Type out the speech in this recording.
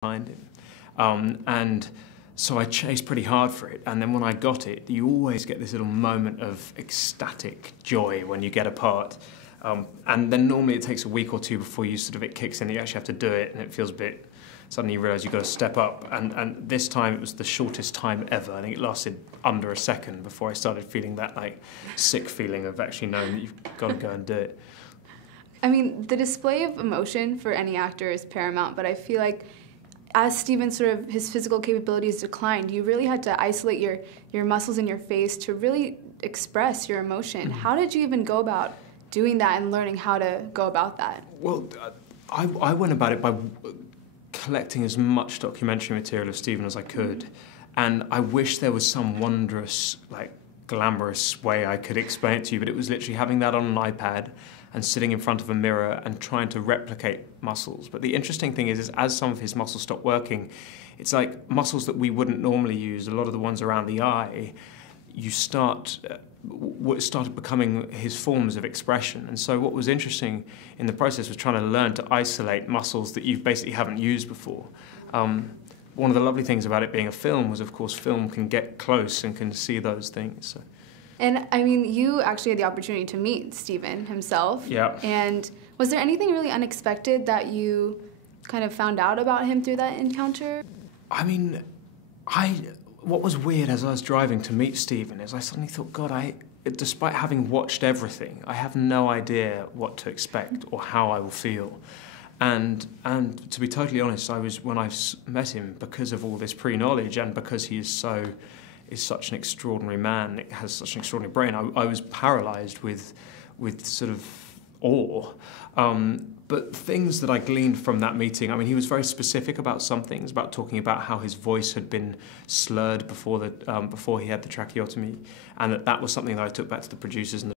behind him. And so I chased pretty hard for it, and then when I got it, you always get this little moment of ecstatic joy when you get a part. And then normally it takes a week or two before it kicks in, that you actually have to do it, and it feels a bit, suddenly you realise you've got to step up. And this time it was the shortest time ever. I think it lasted under a second before I started feeling that sick feeling of actually knowing that you've got to go and do it. I mean, the display of emotion for any actor is paramount, but I feel like as Steven his physical capabilities declined, you really had to isolate your muscles in your face to really express your emotion. Mm-hmm. How did you even go about doing that and learning how to go about that? Well, I went about it by collecting as much documentary material of Steven as I could, and I wish there was some wondrous, glamorous way I could explain it to you, but it was literally having that on an iPad and sitting in front of a mirror and trying to replicate muscles. But the interesting thing is as some of his muscles stopped working, it's like muscles that we wouldn't normally use, a lot of the ones around the eye, started becoming his forms of expression. And so what was interesting in the process was trying to learn to isolate muscles that you basically haven't used before. One of the lovely things about it being a film was, of course, film can get close and can see those things. So. And, I mean, you actually had the opportunity to meet Steven himself. Yeah. And was there anything really unexpected that you kind of found out about him through that encounter? I mean, what was weird as I was driving to meet Steven is I suddenly thought, God, despite having watched everything, I have no idea what to expect or how I will feel. And to be totally honest, when I met him, because of all this pre-knowledge and because he is such an extraordinary man, it has such an extraordinary brain, I was paralysed with sort of awe. But things that I gleaned from that meeting, I mean, he was very specific about some things, about talking about how his voice had been slurred before he had the tracheotomy, and that was something that I took back to the producers and